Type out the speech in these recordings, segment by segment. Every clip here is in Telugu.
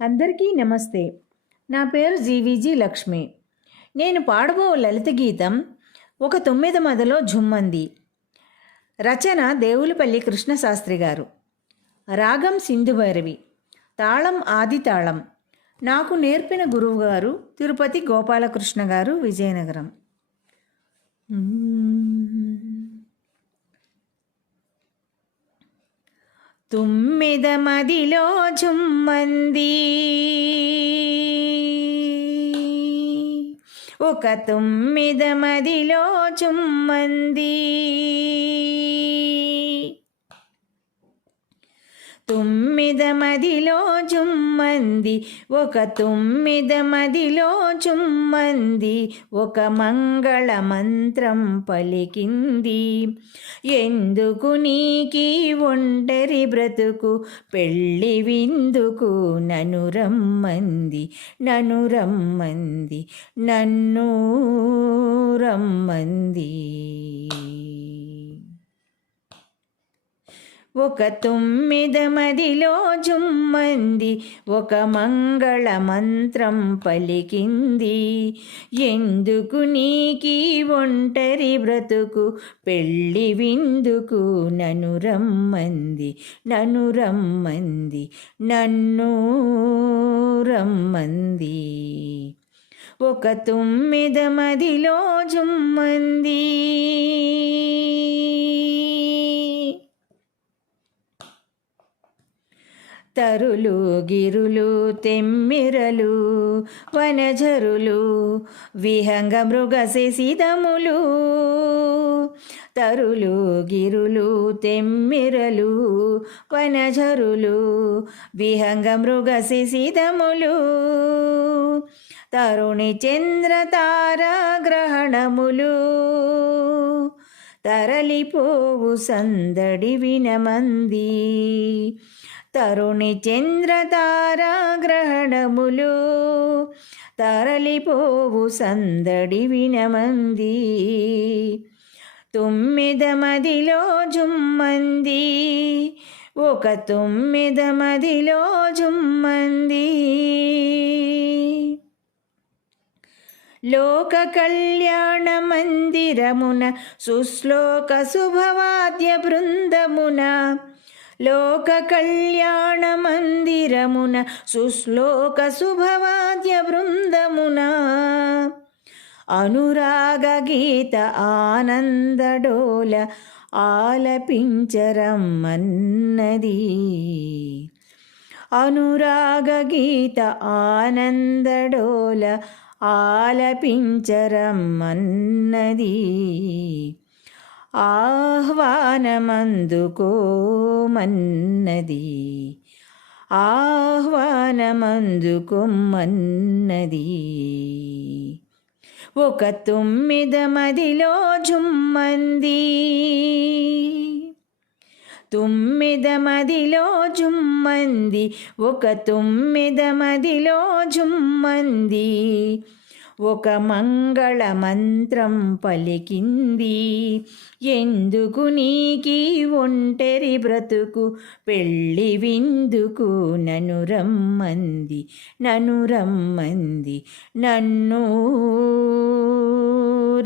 అందరికీ నమస్తే. నా పేరు జీవీజీ లక్ష్మి. నేను పాడబో లలిత గీతం ఒక 9 మదలో ఝుమ్మంది. రచన దేవులపల్లి కృష్ణశాస్త్రి గారు. రాగం సింధుభైరవి. తాళం ఆది తాళం. నాకు నేర్పిన గురువుగారు తిరుపతి గోపాలకృష్ణ గారు, విజయనగరం. తుమ్మిద మదిలో ఝుమ్మంది, ఒక తుమ్మిద మదిలో ఝుమ్మంది. తుమ్మిద మదిలో ఝుమ్మంది, ఒక తుమ్మిద మదిలో ఝుమ్మంది. ఒక మంగళ మంత్రం పలికింది. ఎందుకు నీకీ ఒంటరి బ్రతుకు, పెళ్ళి విందుకు నన్ను రమ్మంది, నన్ను రమ్మంది, నన్ను రమ్మంది. ఒక తుమ్మిద మదిలో ఝుమ్మంది, ఒక మంగళ మంత్రం పలికింది. ఎందుకు నీకీ ఒంటరి బ్రతుకు, పెళ్ళి విందుకు నన్ను రమ్మంది, నన్ను రమ్మంది, నన్ను రమ్మంది. ఒక తుమ్మిద మదిలో ఝుమ్మంది. తరులు గిరులు తెమ్మిరలు వనజరులు విహంగ మృగశిశిదములు. తరులు గిరులు తెమ్మిరలు వనజరులు విహంగ మృగశిశిదములు. తరుణి చంద్ర తారా గ్రహణములు, తరలిపోవు సందడి వినమంది. తరుణి చంద్ర తారా గ్రహణములు, తరలిపోవు సందడి వినమంది. తుమ్మిద మదిలో ఝుమ్మంది, ఒక తుమ్మిద మదిలో ఝుమ్మంది. లోక కళ్యాణ మందిరమున సుశ్లోక శుభవాద్య బృందమున, లోక కళ్యాణ మందిరమున సుశ్లోక శుభవాద్య బృందమున. అనురాగ గీత ఆనందడోల ఆలపించరమ్మన్నది. అనురాగ గీత ఆనందడోల ఆలపించరమ్మన్నది. ఆహ్వానమందుకోమన్నది, ఆహ్వానమందుకోమన్నది. ఒక తుమ్మిద మదిలో ఝుమ్మంది, తుమ్మిద మదిలో ఝుమ్మంది, ఒక తుమ్మిద మదిలో ఝుమ్మంది. ఒక మంగళ మంత్రం పలికింది. ఎందుకు నీకీ ఒంటరి బ్రతుకు, పెళ్ళి విందుకు నన్ను రమ్మంది, నన్ను రమ్మంది, నన్ను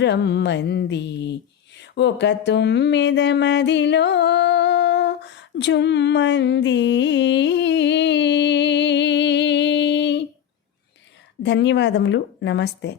రమ్మంది. ఒక తుమ్మిద మదిలో ఝుమ్మంది. ధన్యవాదములు. నమస్తే.